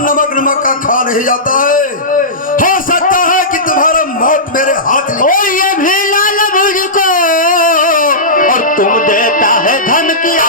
नमक नमक का खा नहीं जाता है। हो सकता है कि तुम्हारा मौत मेरे हाथ में। और ये भी लाल मुझको और तुम देता है धमकियां।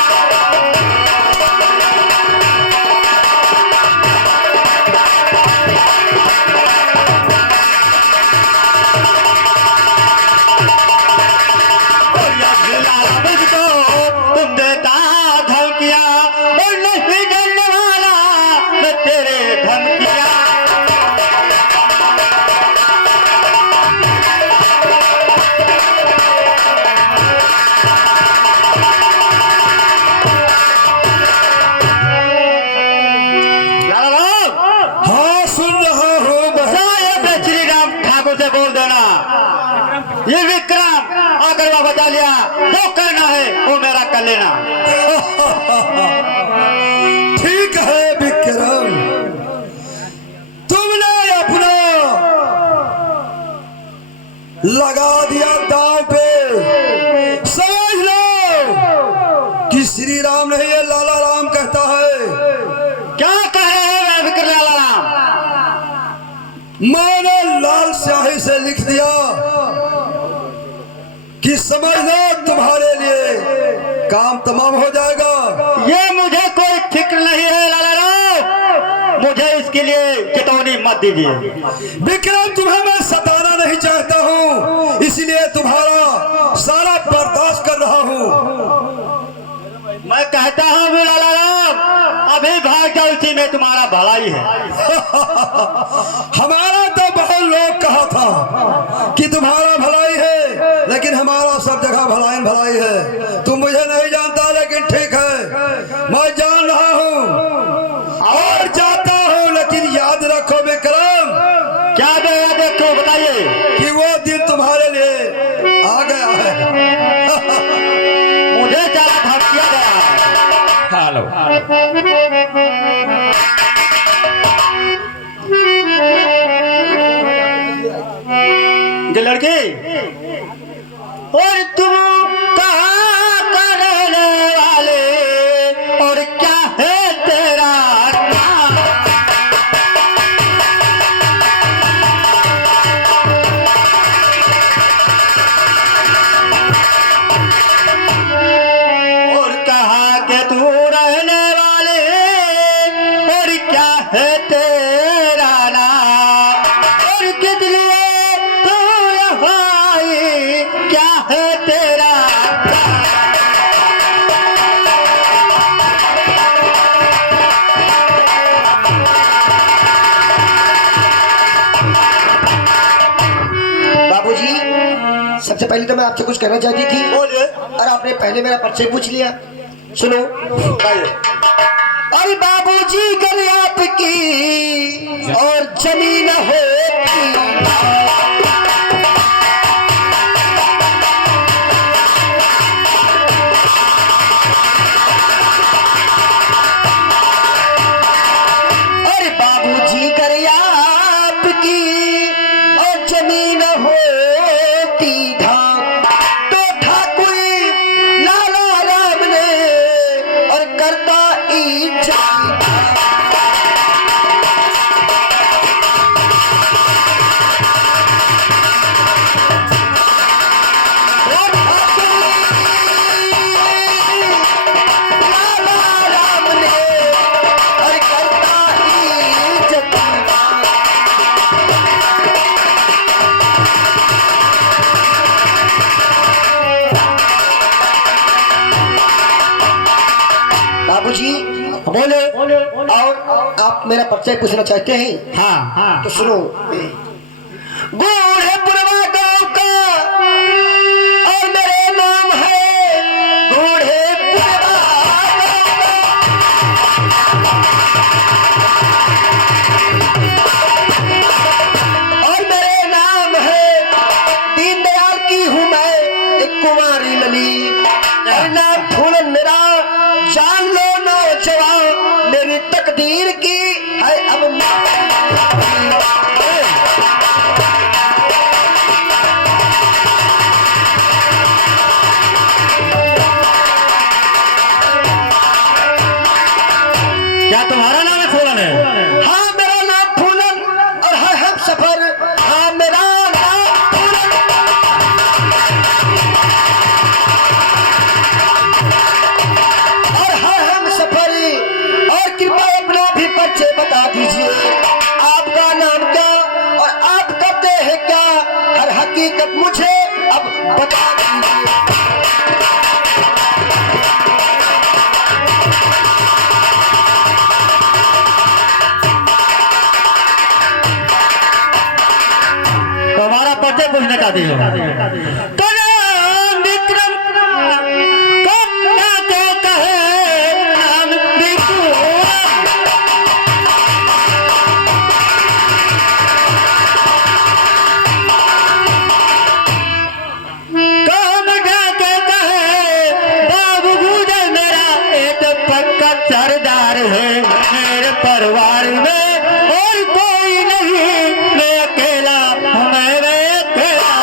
ये विक्रम आकर वह बचा लिया, जो करना है वो मेरा कर लेना। ठीक है विक्रम, तुमने अपना लगा दिया दांव पे। समझ लो कि श्री राम नहीं है, लाला राम कहता है। क्या कह रहे हैं विक्रम लाला राम? मैंने लाल स्याही से लिख दिया कि समझ लो तुम्हारे लिए काम तमाम हो जाएगा। ये मुझे कोई फिक्र नहीं है लाला राम, मुझे इसके लिए चेतावनी मत दीजिए। विक्रम, तुम्हें मैं सताना नहीं चाहता हूँ, इसलिए तुम्हारा सारा बर्दाश्त कर रहा हूँ। मैं कहता हूँ लाला राम, अभी भाग जाओ, उसी में तुम्हारा भलाई है। हमारा तो बहुत लोग कहा था कि तुम्हारा भलाई है, लेकिन हमारा सब जगह भलाई भलाई है। तुम मुझे नहीं जानता, लेकिन ठीक है, मैं जान रहा हूँ और जाता हूँ। लेकिन याद रखो विक्रम। क्या याद रखो बताइए? कि वो दिन तुम्हारे लिए आ गया है। मुझे जरा धमकिया गया। हेलो लड़की, और तुम कहाँ का रहने वाले और क्या है तेरा नाम? और कहाँ के तू रहने वाले और क्या है तेरा नाम? और किस लिए तू यहाँ आई, क्या है तेरा नाम? बाबूजी, सबसे पहले तो मैं आपसे कुछ कहना चाहती थी। बोलिए। और आपने पहले मेरा परिचय पूछ लिया। सुनो, अरे बाबूजी अगर आपकी और जमीन होती, अरे बाबूजी अगर आपकी और जमीन होती धाम, तो ठाकुर लाला राम ने और करता इज्जत। बाबूजी बोले। और आप मेरा परिचय पूछना चाहते हैं? हाँ हाँ। तो सुनो, बूढ़े पुरवा गांव का और मेरे नाम है बूढ़े पुरवा और मेरे नाम है दीनदयाल की हूँ मैं एक कुमारी लली। नाम फूलन मेरा, जान लो नौजवान, मेरी तकदीर की है अब क्या तुम्हारा नाम है फूलन है? हाँ मेरा नाम फूलन और है हम सफर। हाँ मेरा नाम फूलन और है हम सफर। और कृपया अपना भी परिचय बता दीजिए, आपका नाम क्या और आप करते हैं क्या, हर हकीकत मुझे अब बता दीजिए। तुम्हारा परिचय पूछना चाहती हो? तो नाम विक्रम क्या कहे नाम विक्रम। काम जाके कहे बाबू गुजर मेरा एक पक्का सरदार है मेरे परिवार में और कोई नहीं, मैं अकेला मैं अकेला।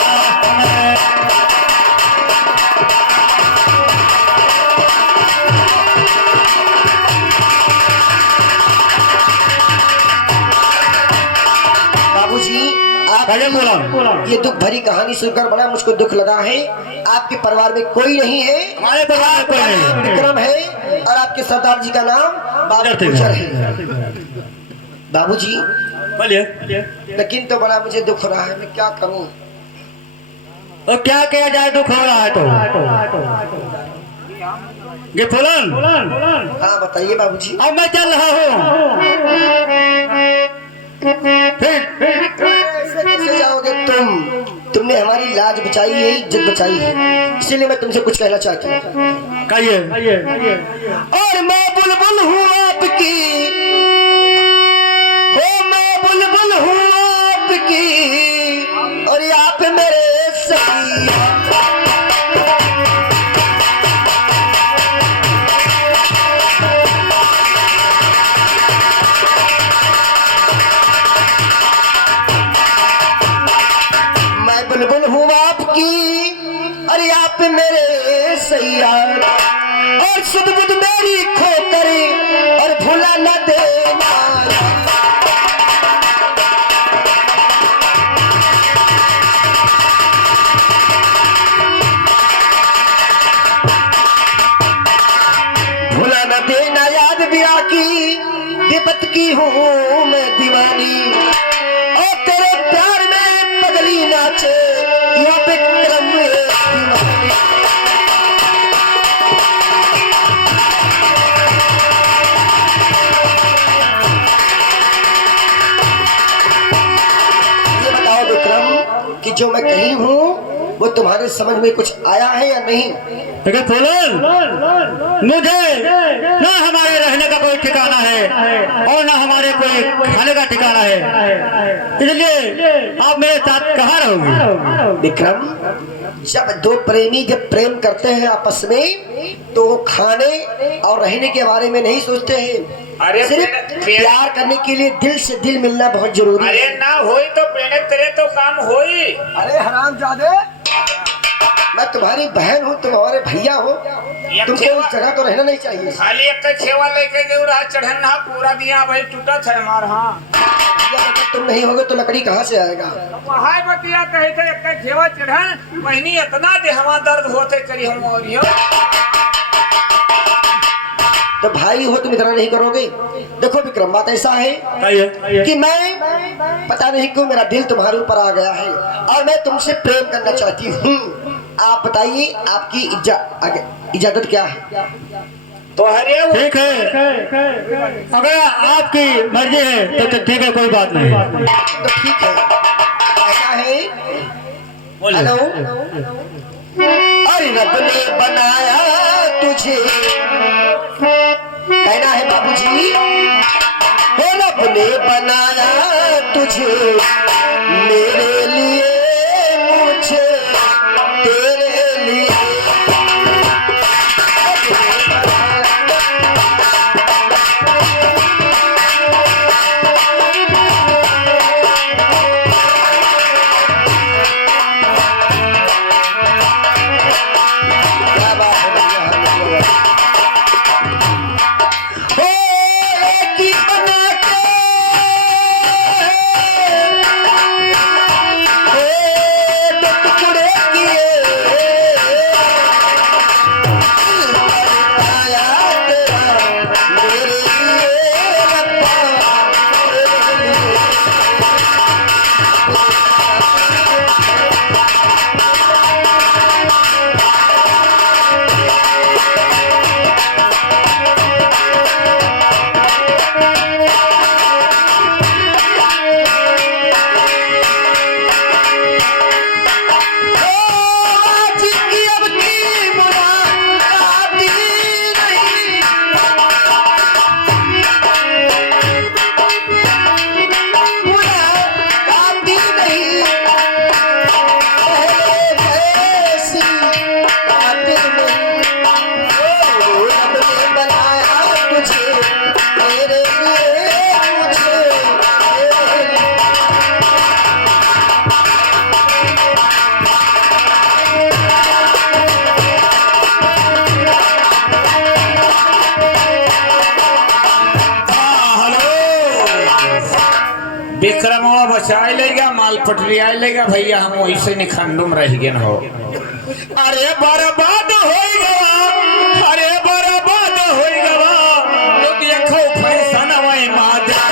बाबूजी आप पहले बोला ये दुख भरी कहानी सुनकर बड़ा मुझको दुख लगा है। आपके परिवार में कोई नहीं है, हमारे परिवार में कोई नहीं। विक्रम है और आपके सरदार जी का नाम बाबू गुजर है। बाबूजी बोलिए। लेकिन तो बड़ा मुझे दुख हो रहा है, मैं क्या करूं। और क्या किया जाए, दुख हो रहा है तो ये फूलन। हाँ बताइए बाबूजी। अब मैं चल रहा हूँ, फिर ऐसे कैसे जाओगे तुमने हमारी लाज बचाई है, इज्जत बचाई है, इसीलिए मैं तुमसे कुछ कहना चाहती हूँ। कहिए। और मैं बुलबुल हूँ आपकी, हो मैं बुलबुल हूँ आपकी और आप मेरे सही। मैं बुलबुल हूँ आपकी अरे आप मेरे सैया और सुध बुध मेरी खो करे और भूला न देना। भूला न देना याद बिया की विपत की हूँ मैं दीवानी और तेरे प्यार में पगली नाचे या विक्रम दीवानी। ये बताओ विक्रम कि जो मैं कही हूँ वो तुम्हारे समझ में कुछ आया है या नहीं। देखिए फूलन, मुझे ना हमारे रहने का कोई ठिकाना है और ना हमारे कोई खाने का ठिकाना है, इसलिए आप मेरे साथ कहाँ रहोगे? विक्रम जब दो प्रेमी जब प्रेम करते हैं आपस में तो वो खाने और रहने के बारे में नहीं सोचते हैं। अरे सिर्फ प्यार करने के लिए दिल से दिल मिलना बहुत जरूरी अरे है। ना होई तो पेड़े तेरे तो काम होई। अरे हरामजादे, मैं तुम्हारी बहन हूँ, तुम हमारे भैया हो, तुमको इस जगह तो रहना नहीं चाहिए। खाली एक छेवा लेके जो रहा चढ़न ना पूरा दिया भाई टूटा था हमारा। हाँ अगर तुम नहीं होगे तो लकड़ी कहाँ से आएगा। वहां बतिया कहे थे एक छेवा चढ़न महीनी इतना देहवा दर्द होते करी हम और यो। तो भाई हो तुम इतना नहीं करोगे। देखो विक्रम बात ऐसा है कि मैं पता नहीं क्यों मेरा दिल तुम्हारे ऊपर आ गया है और मैं तुमसे प्रेम करना चाहती हूँ। आप बताइए आपकी इजाजत क्या है। तो हरे वो ठीक है, अगर आपकी मर्जी है तो ठीक है, कोई बात नहीं। तो ठीक है, ऐसा है। हेलो, अरे रब ने बनाया तुझे, कहना है बाबूजी, हो रब ने बनाया तुझे मेरे लिए, मुझे तेरे लिए। विक्रमवा बचाए लेगा माल पटरी आए लेगा भैया हम वैसे निखंडुम रह गए हो। अरे बर्बाद हो गवा, अरे बर्बाद हो गवा, तो देखो फैशन वही माधवा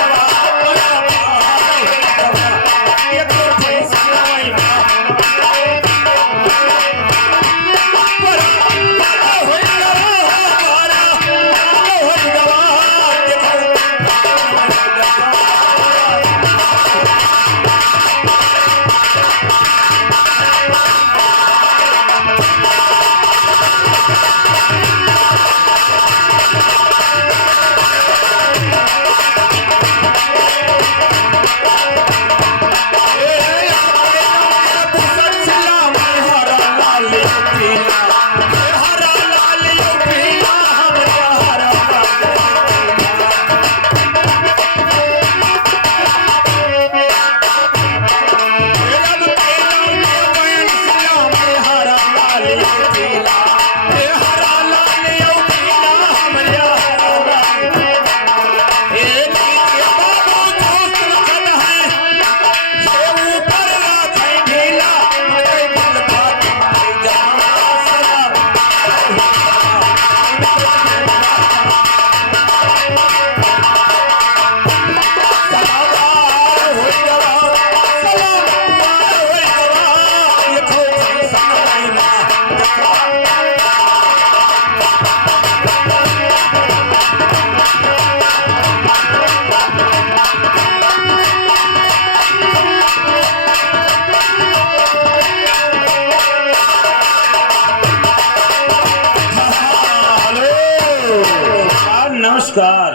नमस्कार।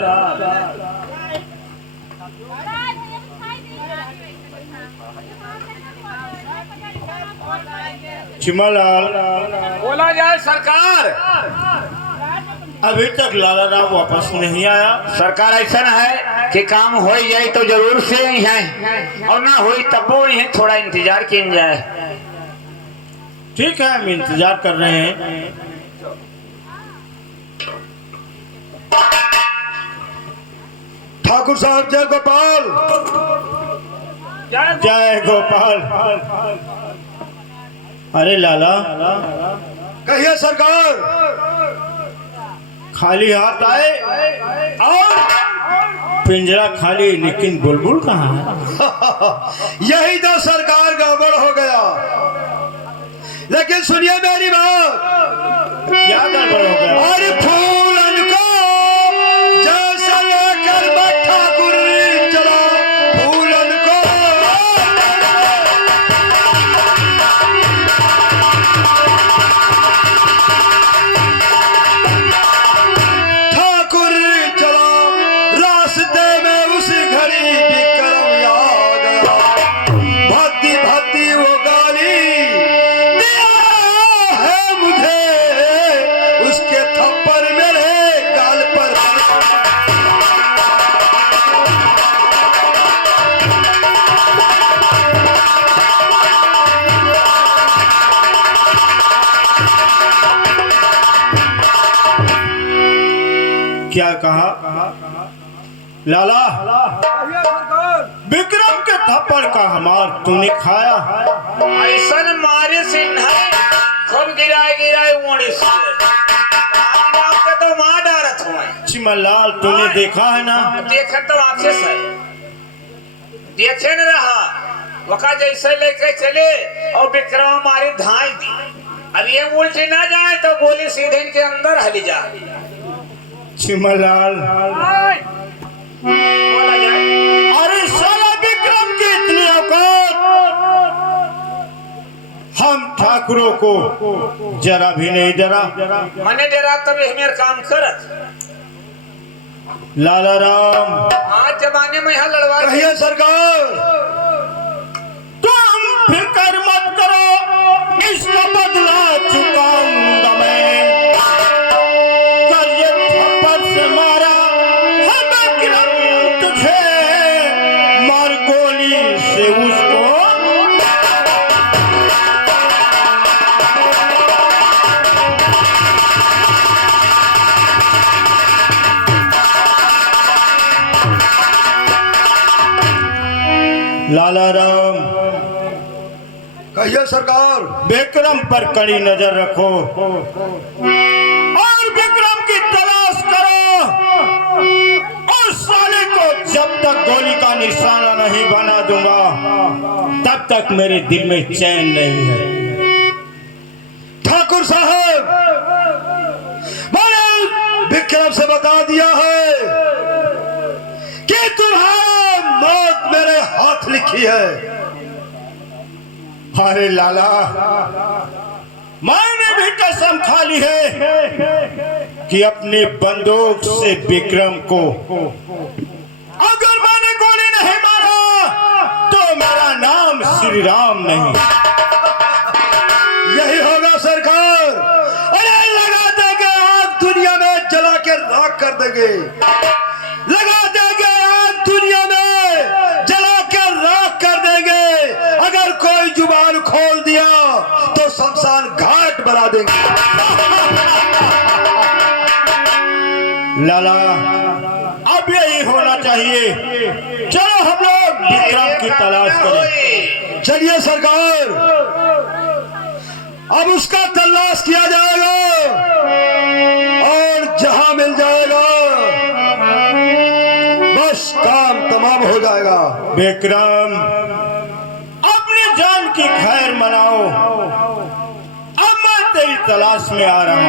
चिमालाल, बोला जाए सरकार। अभी तक लाला राम वापस नहीं आया। सरकार ऐसा है कि काम हो जाए तो जरूर से ही है और ना हो तब ही है, थोड़ा इंतजार किया जाए। ठीक है, हम इंतजार कर रहे हैं। ठाकुर साहब जय गोपाल। जय गोपाल। अरे लाला, कहिए सरकार। खाली हाथ आए और पिंजरा खाली, लेकिन बुलबुल कहाँ है? यही तो सरकार गड़बड़ हो गया। लेकिन सुनिए मेरी बात। क्या गड़बड़ हो गया? और फूलन को जैसा लेकर मैं ठाकुर चला, फूलन को ठाकुर चला, रास्ते में उस घड़ी विक्रम आ गया। भाती भाती वो गाली दिया है मुझे, उसके थप्पड़ मेरे गाल पर। क्या कहा लाला? विक्रम के थप्पड़ का हमार तूने खाया? ऐसा मारे से खूब गिराए मोड़ी से आपका तो मार डारत हुआ। चिमलाल, तूने देखा है ना? देखा तो आपसे सही देखे न रहा, वका जैसे लेके चले और विक्रम हमारी धाई दी। अब ये उल्टी ना जाए तो गोली सीधे इनके अंदर हली जाए। चिमलाल, बोला जाए। अरे साला विक्रम की इतनी औकात हम ठाकुरों को जरा भी नहीं डरा। मने डरा तब मेरे काम करत। लाला राम, आज जमाने में यहाँ लड़वा कहिए सरकार। तुम फिक्र मत करो, इसका बदला चुकाऊंगा मैं। कर ये थप्पड़ से मारा है विक्रम तुझे, मार गोली से उसको। लाला राम, कहिए सरकार। विक्रम पर कड़ी नजर रखो और विक्रम की तलाश करो। उस साले को जब तक गोली का निशाना नहीं बना दूंगा तब तक मेरे दिल में चैन नहीं है। ठाकुर साहब, मैंने विक्रम से बता दिया है कि तुम्हारा मौत मेरे हाथ लिखी है। अरे लाला, मैंने भी कसम खा ली है कि अपनी बंदूक से विक्रम को अगर मैंने गोली नहीं मारा तो मेरा नाम श्री राम नहीं। यही होगा सरकार। अरे लगा देंगे आग, दुनिया में जला के राख कर देंगे। लगा देंगे आग, दुनिया में जला के राख कर देंगे। अगर कोई जुबान खोल दिया तो शमशान घाट बना देंगे। लाला, अब यही होना चाहिए। चलो हम लोग विक्रम की तलाश करें। चलिए सरकार, अब उसका तलाश किया जाएगा और जहां मिल जाएगा बस काम तमाम हो जाएगा। विक्रम, अपनी जान की खैर मनाओ। अब मैं तेरी तलाश में आ रहा हूँ।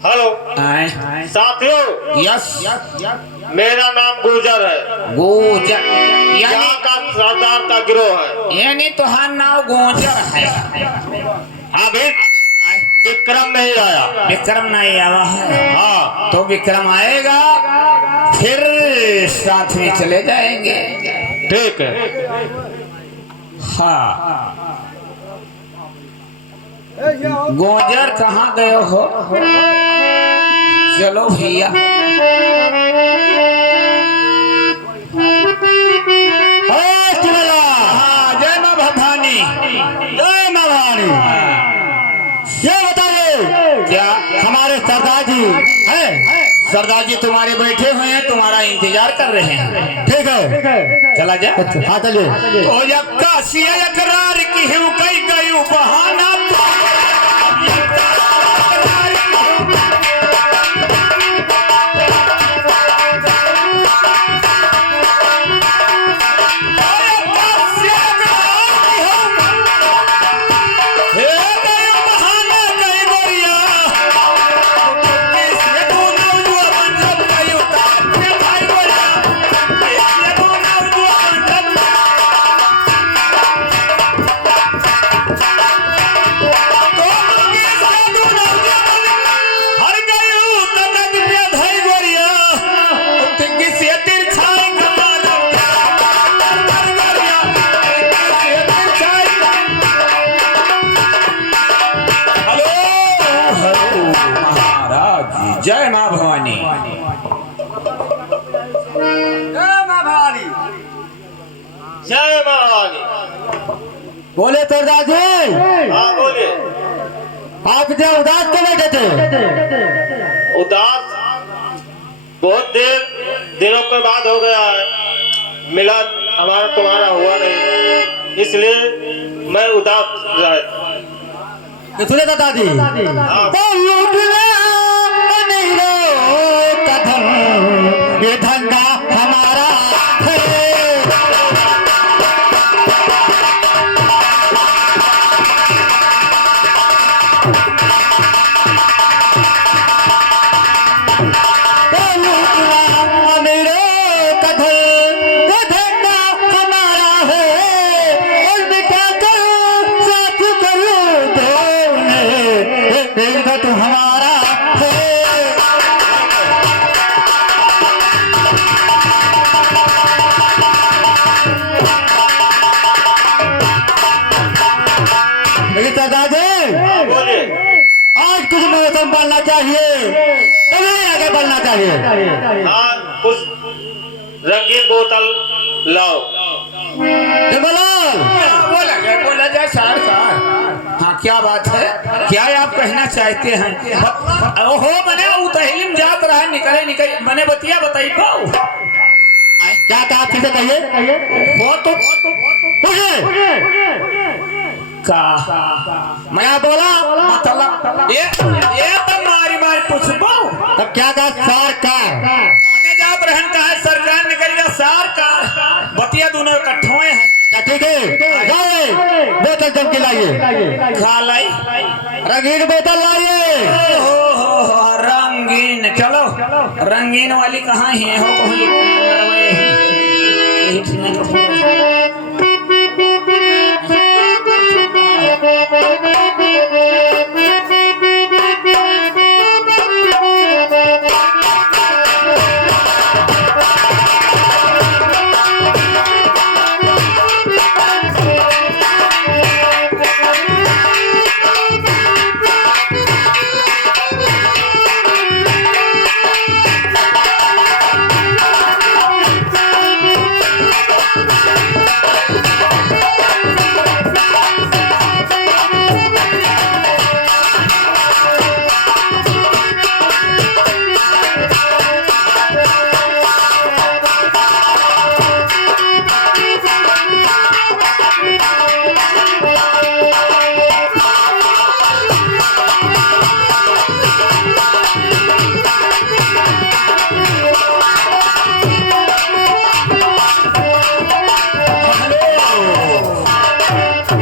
हेलो साथियों, यस, मेरा नाम गुजर है। गोजर यहाँ का सरदार का गिरोह है। यानी तुहार नाम गोजर है। अभी विक्रम नहीं आया। विक्रम नहीं आया है। हाँ, तो विक्रम आएगा फिर साथ में चले जाएंगे। ठीक है। हाँ, गोजर कहाँ गए हो? चलो भैया। हाँ, जय माँ भवानी, जय माँ भवानी। ये बताइए, क्या हमारे सरदार जी है? सरदार जी तुम्हारे बैठे हुए हैं, तुम्हारा इंतजार कर रहे हैं। ठीक है, चला जा। हाँ चलिए। तो यक्का सिया यकरार की हूँ कई गई बहाना। जय माँ भवानी। जय माँ भवानी। बोले सरदार जी। हाँ बोले। आप इतना उदास क्यों बैठे थे? उदास बहुत दिनों के बाद हो गया है, मिलन हमारा तुम्हारा हुआ नहीं, इसलिए मैं उदास रहा। सुने दादाजी, ये धंधा हमारा है। आज कुछ मौसम बनना चाहिए, तभी आगे बढ़ना चाहिए। हाँ, कुछ रंगीन बोतल लाओ। बोला जाए सरकार। हाँ, क्या बात है, क्या आप कहना चाहते हैं? ओहो मने उतहिम जात रहा, निकले मने बतिया बताई पाओ। क्या कहा फिर से कहिए। वो तो का मैं बोला मतलब ये तो मारी पूछ पाओ। तब क्या कहा? सरकार मने जात रहन का है, सरकार निकल गया सरकार, बतिया दोनों इकट्ठे हैं। ठीक है, बोतल जम के लाइए। खा लाई रंगीन बोतल लाइए। रंगीन, चलो रंगीन वाली कहाँ है? हो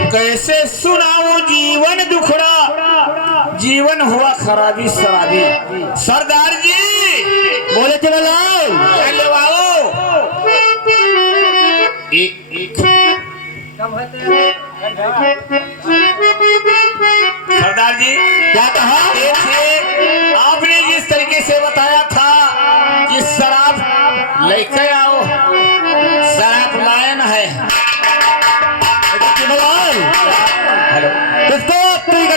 कैसे सुनाओ जीवन दुखड़ा, जीवन हुआ खराबी शराबी। सरदार जी बोले चलो लाओ। सरदार जी क्या कहा? आपने जिस तरीके से बताया था कि शराब लेके आओ, शराब लायन है। हेलो, इसको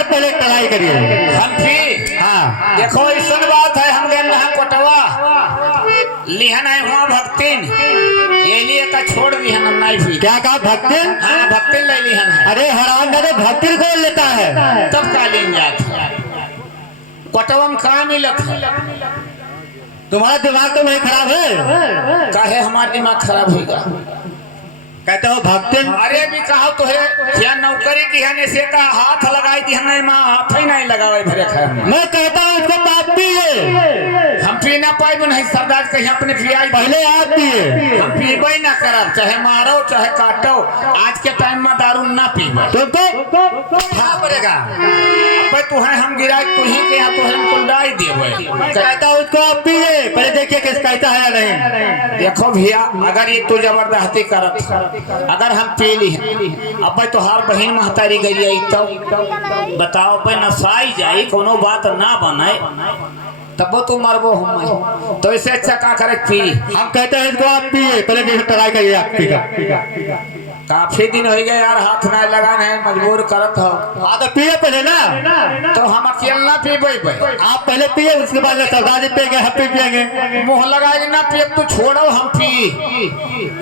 पहले टराई करिए। हम भी हाँ, देखो ऐसा बात है, हम गए नहा कोटवा लिहन आए हुआ भक्तिन, ये लिए का छोड़ दिहन हम नहीं भी। क्या कहा? भक्तिन? हाँ, भक्तिन ले लिहन है। अरे हराम दादा, भक्तिन कौन लेता है? तब का लीन जात कोटवा में कहाँ मिलत है? तुम्हारा दिमाग तो नहीं खराब है? काहे हमारा दिमाग खराब होगा? कहते हो भक्तिन? अरे भी कहा तो है क्या नौकरी दिहने से का हाथ लगाई दिहने, माँ हाथ ही नहीं लगावे भरे खाए। मैं कहता हूँ इसको आप पिए। हम पी ना पाए नहीं सरदार, कहीं अपने पियाई पहले आप पिए। हम पीबे ना करब, चाहे मारो चाहे काटो। आज के टाइम में दारू ना पीबे तुमको हाँ पड़ेगा। अब तू है हम गिरा तू ही के यहाँ तो हमको डाई देवे। मैं कहता हूँ इसको आप पिए, पहले देखिए किस कहता है या नहीं। देखो भैया, अगर ये तू जबरदस्ती करत, अगर हम पी ली अब तो हर बहन महतारी गई आई तो बताओ पे नसाई जाई, कोनो बात ना बनाए तब तू मरबो हम, तो इससे अच्छा का करे पी। हम कहते हैं इसको आप पिए, पहले देखिए ट्राई करिए आप पीगा। काफी दिन हो गए यार, हाथ ना लगाने मजबूर करत हो। हाँ तो पिए पहले ना, तो हम अकेले ना पीबे पे। आप पहले पिए उसके बाद सरदार जी पिएंगे, हम भी पिएंगे। मुंह लगाएंगे ना पिए तो छोड़ो हम पी।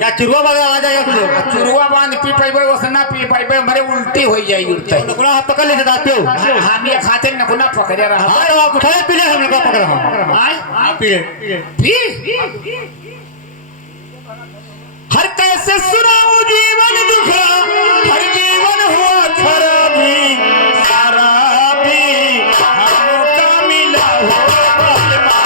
या चुरुआ वगैरह आ जाएगा कुछ, चुरुआ बांध पी पाइबे वैसे ना पी पाइबे, हमारे उल्टी हो जाए उल्टे। नकुना आप पकड़ लीजिए दांत पे। हम ये खाते नकुना पकड़े रहा। हाँ तो आप उठाए पी ले, हम लोग पकड़ रहा हूँ। आप पिए पी हर कैसे सुनाऊं जीवन दुखा, हर जीवन हुआ खराबी, शराबी हमका मिला हो बदमा,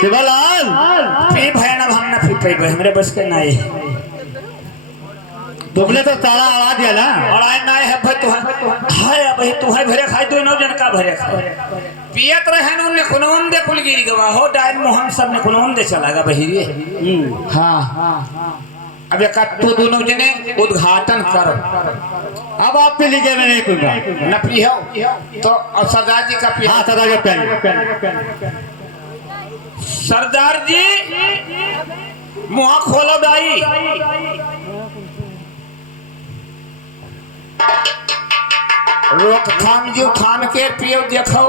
शिवलाल पी भैन अब हम ना पी पाइबे, हमरे बस के नहीं। तुमने तो ताला अड़ा दिया ना। और आए ना है भाई तू हाय अब तू है भरे खाई तो नौ जन का भरे खाए पियत रहे न, ने कुनोन दे कुल गिर गवा हो डाइन मोहन सब ने कुनोन दे चलागा बहिरी। हाँ अब एक तू दोनों जने उद्घाटन करो। अब आप पी लीजिए, मैं नहीं पीऊंगा। न पियो तो और सरदार जी का पिया। हाँ सरदार जी पिएंगे। सरदार जी मुँह खोलो दाई। रोकथाम जी उठान के पियो देखो।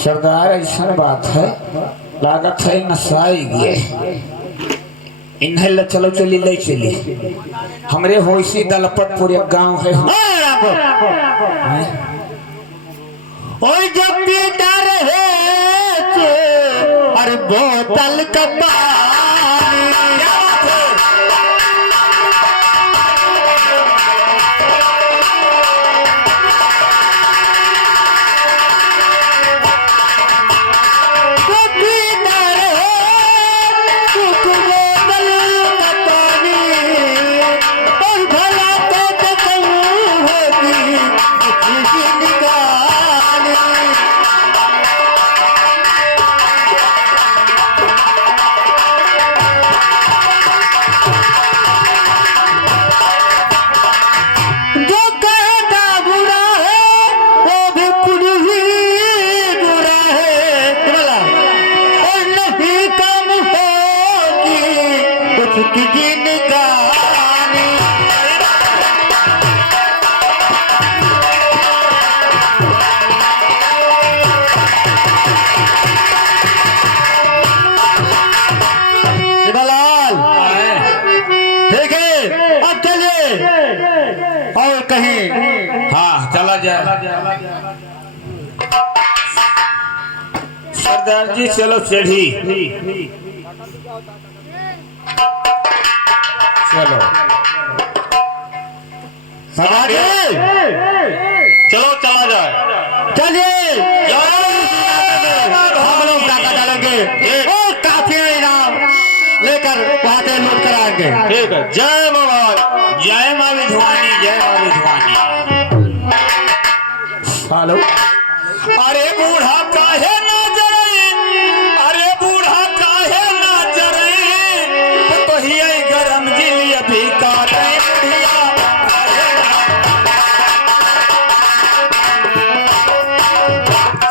सरदार ऐसा बात है, लागत है नसाई गे इन्हें ल चलो चली ले चली। हमरे होइसी दलपत पूरे गांव है। और जब पीता रहे और बोतल का पानी, और कहीं। हाँ चला जाए सरदार जी, चलो चढ़ी चलो। सरदार जी चलो चला जाए। चलिए हम लोग डाका डालेंगे और काफी इनाम लेकर वहां से लूट कर आएंगे। ठीक है, जय माँ भवानी। जय माँ विधवानी, जय माँ विधवानी। हेलो। अरे बूढ़ा काहे ना जरे, अरे बूढ़ा काहे ना जरे, तो ही गरम जिली अभी का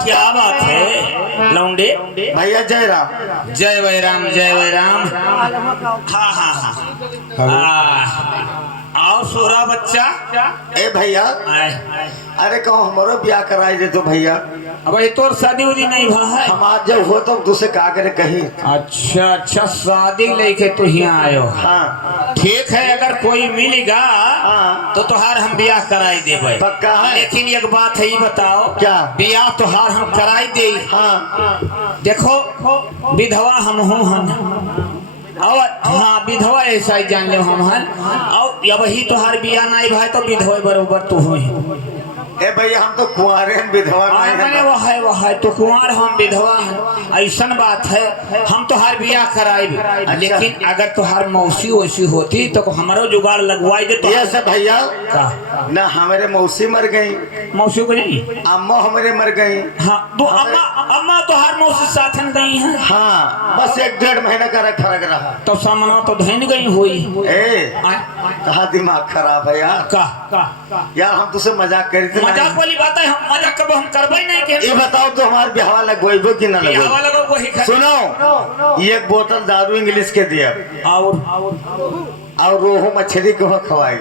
क्या बात है लौंडे। भैया जय राम। जय वै राम, जय वै राम। हाँ हाँ हाँ हाँ। आओ सोरा बच्चा ए भैया अरे कहो हमारो ब्याह कराई दे तो भैया। अब ये तोर शादी उदी नहीं भा है। हम आज जब हो तो दूसरे का करे कहीं। अच्छा अच्छा शादी लेके तो यहाँ आयो। हाँ ठीक है, अगर कोई मिलेगा हाँ। तो तोहार हम ब्याह कराई देबे। पक्का है? लेकिन एक बात है, ये बताओ क्या? ब्याह तोहार हम कराई दे। हाँ देखो विधवा हम हूँ और हाँ विधवा ऐसा ही जान लो हम हैं। और अब ही तोहार बिया नहीं भाई तो विधवा बरोबर तू हुई। ए भैया हम तो कुंवारे हैं, विधवा नहीं मैंने है। वो है तो कुंवार हम विधवा हैं। ऐसा बात है, हम तोहार बिया कराई। लेकिन अगर तोहार मौसी वैसी होती तो हमारो जुगाड़ लगवाई दे। तो ये सब भैया का ना हमारे मौसी मर गई, मौसी को नहीं। अम्मा हमारे मर गई। हाँ तो अम्मा तोहार मौसी साथन गई हैं। हाँ बस 1-1.5 महीना का फर्क रहा। तो सामना तो धन गई हुई। कहा दिमाग खराब है यार। का यार हम तुझसे मजाक कर रहे थे। मजाक वाली बात है, हम मजाक कब हम करबे नहीं के। ये बताओ तो हमारे ब्याह लगवाइबो कि ना लगवाइबो? ब्याह लगो वही खा। सुनो, एक बोतल दारू इंग्लिश के दिया और रोहू मछली को खवाई।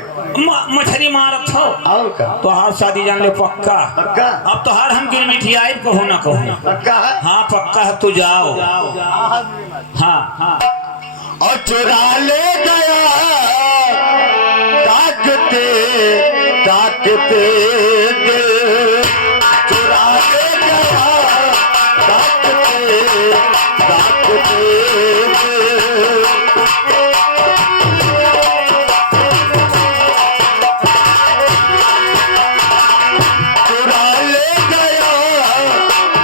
मछली मारत हो और का तो हार शादी जान ले पक्का। पक्का? अब तो हार हम गिर मिठियाई कहो ना कहो। पक्का है? हाँ पक्का है, तू जाओ। हाँ और चुरा ले गया ताकते ताकते दिल, चुरा ले गया ताकते ताकते दिल। चुरा ले गया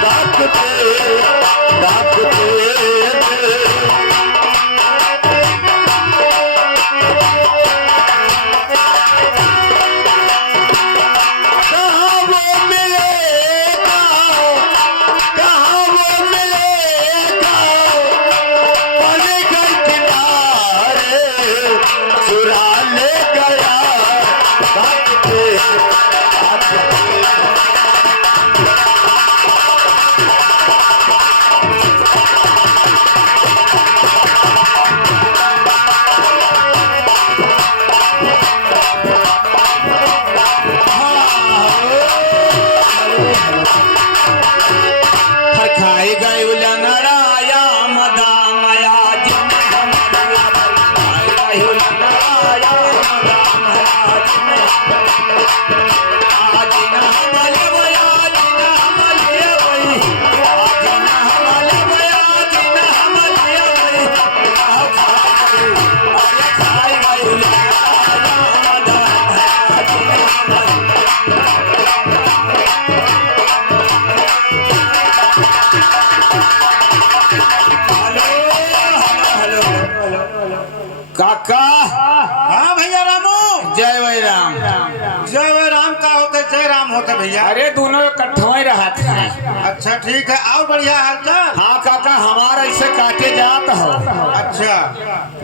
ताकते ताकते दिल। खाई गए लंगड़ाया मदा माया जिन खाई गए लंगड़ाया मदा माया जिन आजिन हमले बया जिन हमले बई आजिन हमले बया जिन हमले बई खाई गए लंगड़ाया मदा माया जिन काका। हाँ भैया रामू। जय वही राम। जय वे राम का होते जय राम होते भैया। अरे दोनों इकट्ठा ही रहा था। अच्छा ठीक है, और बढ़िया हाल चाल। हाँ काका, हमारा ऐसे काटे जात हो। अच्छा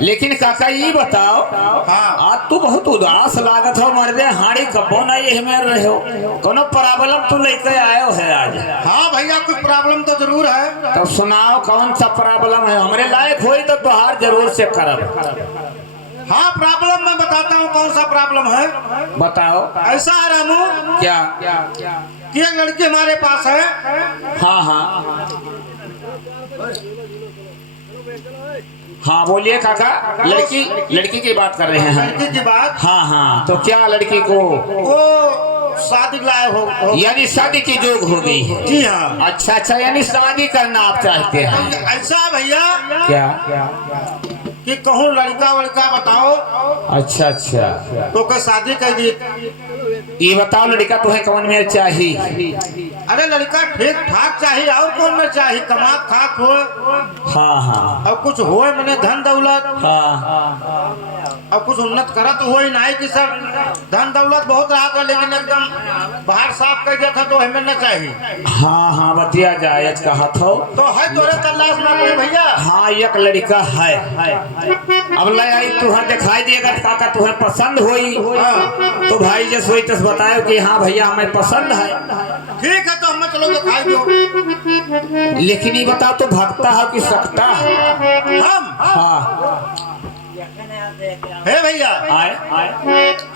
लेकिन काका ये बताओ, हाँ। आज तू बहुत उदास लागत हो। मर्दे हाड़ी कबो ना ये में रहे हो, कोनो प्रॉब्लम तू लेके आयो है आज? हाँ भैया कुछ प्रॉब्लम तो जरूर है। तो सुनाओ कौन सा प्रॉब्लम है? हमरे लायक होई तो तुहार जरूर से करब। हाँ प्रॉब्लम मैं बताता हूँ कौन सा प्रॉब्लम है। बताओ। ऐसा है रामू क्या? कि एक लड़की हमारे पास है। हाँ हाँ हाँ बोलिए काका। लड़की की बात कर रहे हैं। लड़की की बात। हाँ हाँ तो क्या लड़की को वो शादी लायक हो यानी शादी की जोग हो गई है? जी हाँ। अच्छा अच्छा, यानी शादी करना आप चाहते हैं? ऐसा भैया क्या कि कहूँ लड़का वड़का बताओ अच्छा अच्छा, तो कोई शादी कर दी। ये बताओ लड़का तुम्हें कौन में चाहिए? अरे लड़का ठीक ठाक चाहिए, और कौन में चाहिए? कमा खाक हो हाँ हाँ और कुछ हो मैंने धन दौलत हाँ और कुछ उन्नत करत हो ही नहीं कि सब धन दौलत बहुत रहा था लेकिन एकदम बाहर साफ कर दिया था तो हमें न चाहिए। हाँ हाँ बतिया जायज कहा था। तो है तोरे तलाश में कोई भैया? हाँ एक लड़का है। अब ले आई तुम्हें दिखाई देगा काका, तुम्हें पसंद हुई तो भाई जैसे हुई तस बताओ कि हाँ भैया हमें पसंद है। ठीक है तो हम चलो दिखाई दो। लेकिन ये बताओ तो भगता है कि सकता है? हम हाँ हे भैया आए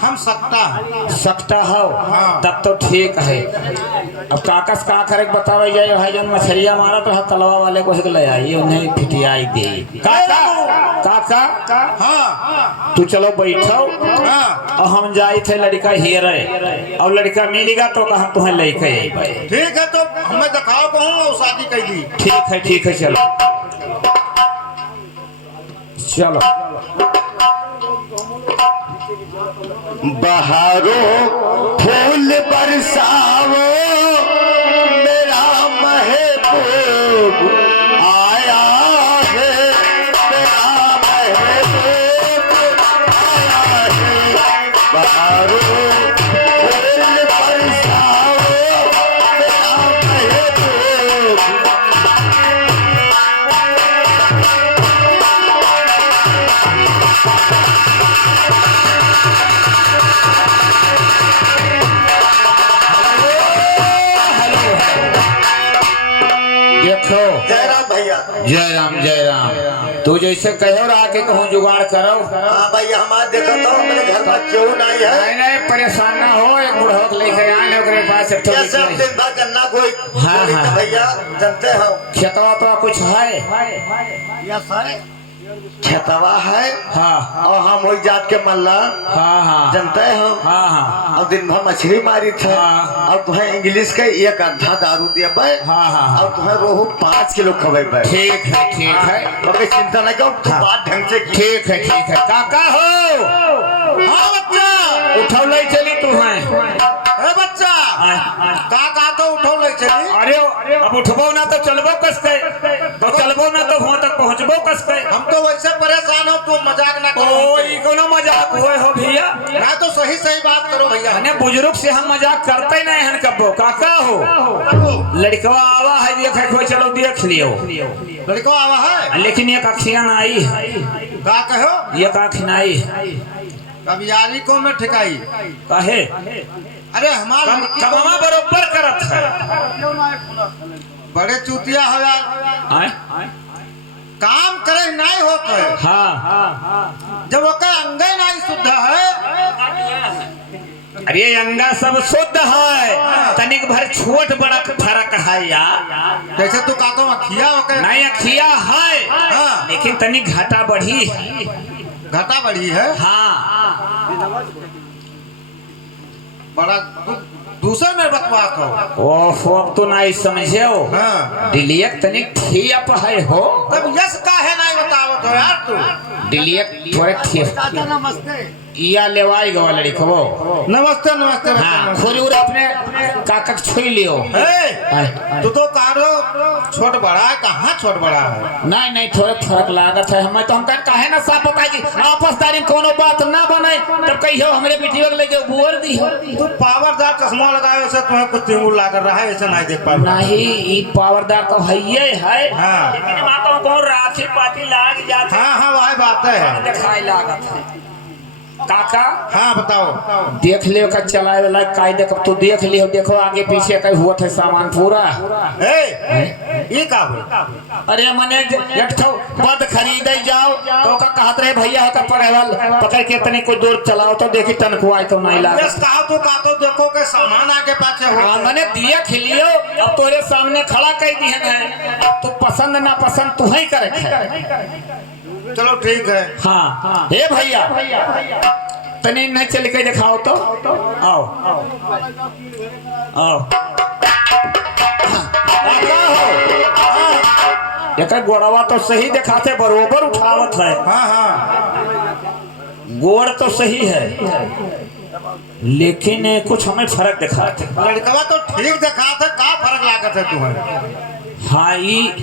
हम सकता हो तब तो ठीक है। अब काकस का करे बतावे जाए भाई जन मछलियां मारा तो तलवा वाले को ले आई उन्हें फिटियाई दे। काका काका हाँ तू चलो बैठो हाँ और हम जाए थे लड़का हियरे और लड़का मिलेगा तो हम तुम्हें लेके आई। ठीक है तो हमें दिखाओ कहूँ और शादी कर दी। ठीक है चलो चलो। बहारों फूल बरसावो मेरा महबूब आया है, मेरा महबूब आया है। बहारों फूल बरसावो मेरा महबूब। देखो जयराम भैया। जय राम तू जैसे कहो रहा के कहूँ जुगाड़ करो। हाँ भैया हमारे देखा तो मेरे घर में क्यों नहीं है। नहीं परेशान ना हो एक बुढ़ोक लेके आने ओकरे पास एक ये सब दिन भर गन्ना कोई हाँ, हाँ। भैया जानते हो खेतवा तो कुछ है। यस है खेतवा है हाँ और हम वही जात के मल्ला हाँ जानते हो। हाँ और दिन भर मछली मारी थे हाँ। और तुम्हें इंग्लिश के एक आधा दारू दिया हाँ। और तुम्हें रोहू 5 किलो खबे ठीक है बाकी चिंता नहीं करो तुम बात ढंग से की। ठीक है काका हो। हाँ बच्चा उठो ले चली तुम्हें। हे बच्चा का तो उठो ले चली। अरे अब उठबो ना तो चलबो कसके तो चलबो ना तो वहां तक पहुंचबो कसके। हम तो वैसे परेशान हो तो मजाक ना करो। कोई कोनो मजाक हुए हो भैया ना तो सही बात करो भैया। अने बुजुर्ग से हम मजाक करते नहीं हन कब्बो। काका हो लड़कवा आवा है देखे कोई चलो देख लियो। लड़को आवा है लेकिन एक अखियां ना आई का कहो एक आँख ना आई अब यारी को मैं ठिकाई काहे अरे हमारा कमावा बरोबर करत है। बड़े चूतिया हो यार आए? काम करे नहीं होते हाँ जब ओकर अंगे नहीं शुद्ध है। अरे अंगा सब शुद्ध है तनिक भर छोट बड़ा फर्क है यार। जैसे तू कहता हूँ अखिया ओकर नहीं अखिया है हाँ। लेकिन तनिक घाटा बढ़ी घाटा बढ़ी है। हाँ बड़ा दूसरे में बकवास हो। ओहो अब तो नहीं समझे हो। हाँ डिलियक तनिक थियप है हो तब यस का है नहीं बतावत हो यार तू। डिलियक थोड़े थियप नमस्ते। या लेवाई गवा लड़को नमस्ते नमस्ते हाँ खोजूर अपने काका छुई लियो। तू तो कारो छोट बड़ा है कहाँ छोट बड़ा है। नहीं थोड़े फर्क लागत है हमें तो हम काहे ना साफ बताई कि आपसदारी में कोनो बात ना बने तब कहियो हमरे बेटियों के लेके बुअर दी हो। तू पावरदार चश्मा लगाए से तुम्हें कुछ तिंगुल ला कर रहा है ऐसे नहीं देख पाए। नहीं ई पावरदार तो है ही है हाँ। लेकिन वहाँ तो कौन राखी पाती लाग जाती हाँ वही बात है। दिखाई लागत है। काका हाँ बताओ देख लियो का चलाए वाला कायदे कब तू देख लियो देखो आगे पीछे कहीं हुआ था सामान पूरा। ये का हो अरे मने एक ठो पद खरीदे जाओ तो का कहत रहे भैया का पड़ेवाल पकड़ के तनी कोई दूर चलाओ तो देखी तनखुआई तो नहीं लागे। यस कहा तो देखो के सामान आगे पाछे हो। हाँ मने दिया खिलियो अब तोरे सामने खड़ा कर दिहन है तो पसंद ना पसंद तू ही करे है। चलो ठीक है। हाँ हे भैया तनी नहीं चल के दिखाओ तो आओ एक गोड़वा तो सही दिखाते बरोबर उठावत है। हाँ गोड़ तो सही है लेकिन कुछ हमें फर्क दिखाते। लड़कवा तो ठीक दिखा था का फर्क लागत है तुम्हें। हाँ